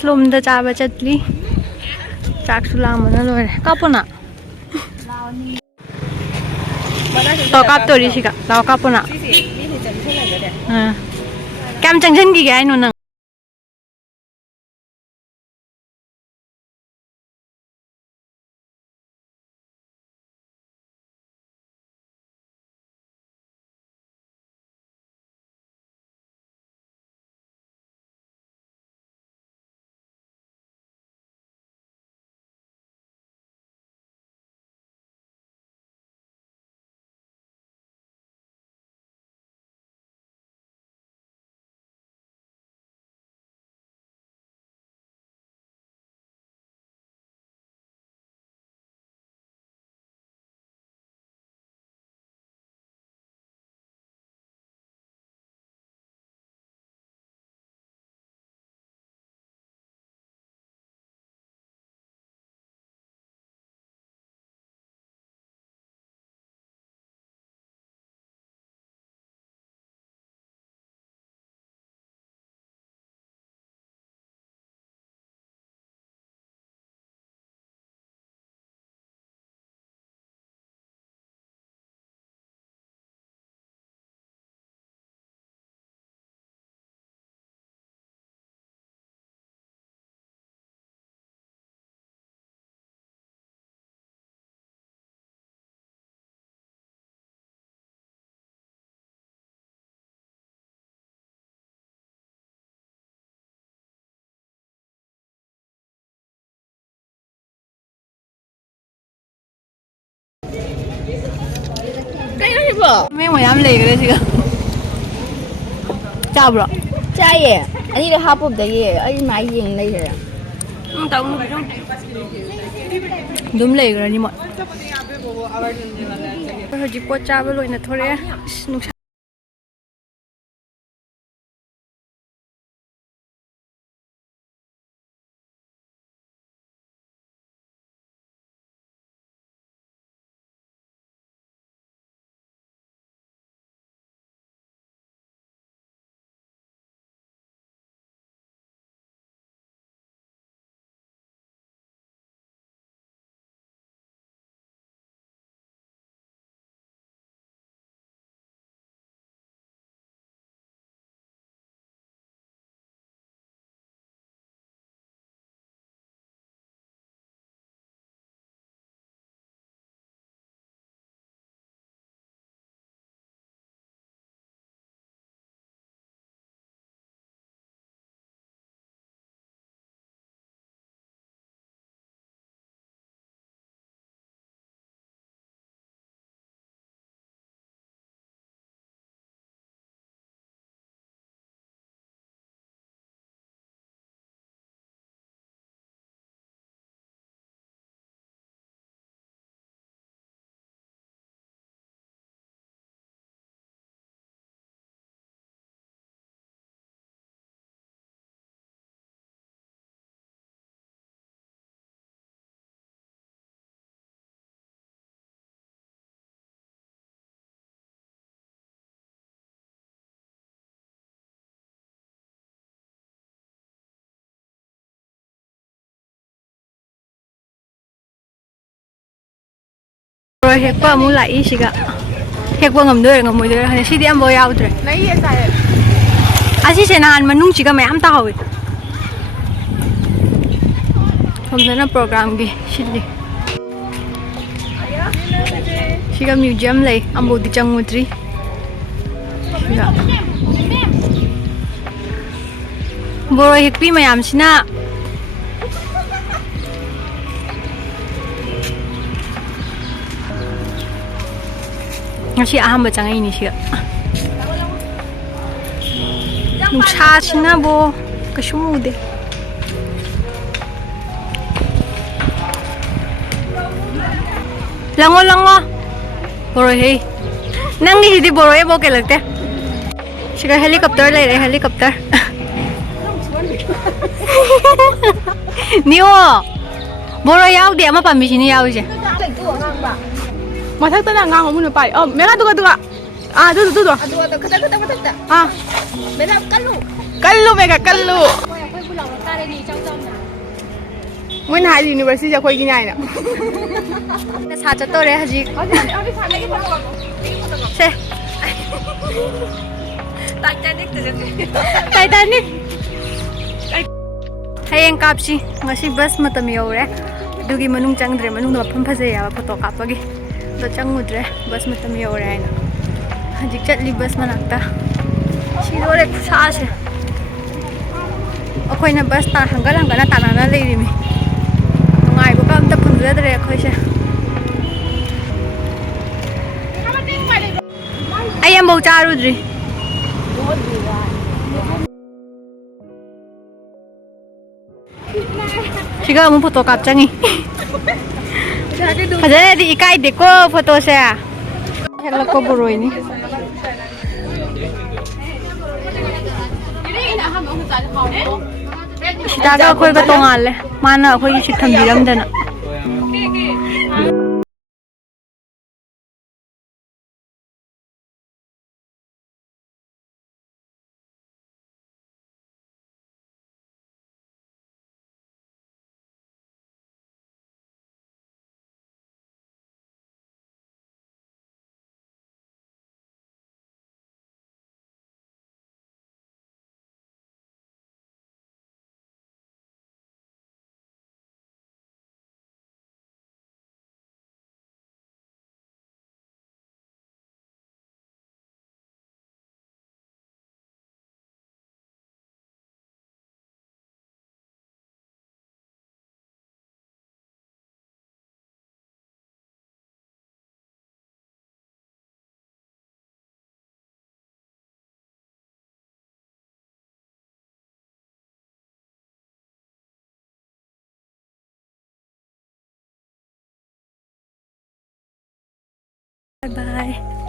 Slumda chaba chatli chak sulam mana lore kapona to kap tori sika law kapona cam changchen ki gai no nang mấy mà dám lì cái đấy chứ chào bro chai ye ani le hap up de ye ai mai yin le ye tao đúng lì rồi nhưng mà hồi chỉ qua cha với lội là thôi đấy rồi hết qua muốn lại ý xíu hết qua ngầm đuôi này xí đi em bơi out rồi à xí xe nàn mà nung chỉ có mấy am tao rồi hôm nay là program gì xí đi xí cái museum này am bố đi chăng một tí xí cái bố rồi hết pi mày am xí na Ngasi aham bacang ini sih. Nusa Cina bo kesemu deh. Lango, boroi hei. Nang ni di boroi bo kelak teh. Sika helikopter leh helikopter. Niyo, boroi yau dia apa pambi sini yau je. 마탁 떠나 강 어머니 빨리 내가 누가 아 두두 kata matak ta 아 mena kallu 깔루 메가 깔루 When high university akwai gina ina. Sa chatore haji. Se. Titanic. Hayeng kapsi ngasi bus matam yore. Dugi manung changdre manung mafam phase ya photo kapagi. Do changudre bus matam yore aina. Haji chatli bus manakta. Sidore khusa se. Akoina bus ta hangal hangana tanana leirimi. Ngai bu kam ta phunjadre akhoise. Ai am bau charudri. Siga mo photo kap changi. Phajane di ikai deko photo se. Hello ko boroi ni. Sidaga khoi ga tongal le. Mana khoi si thambiram dana. Bye bye.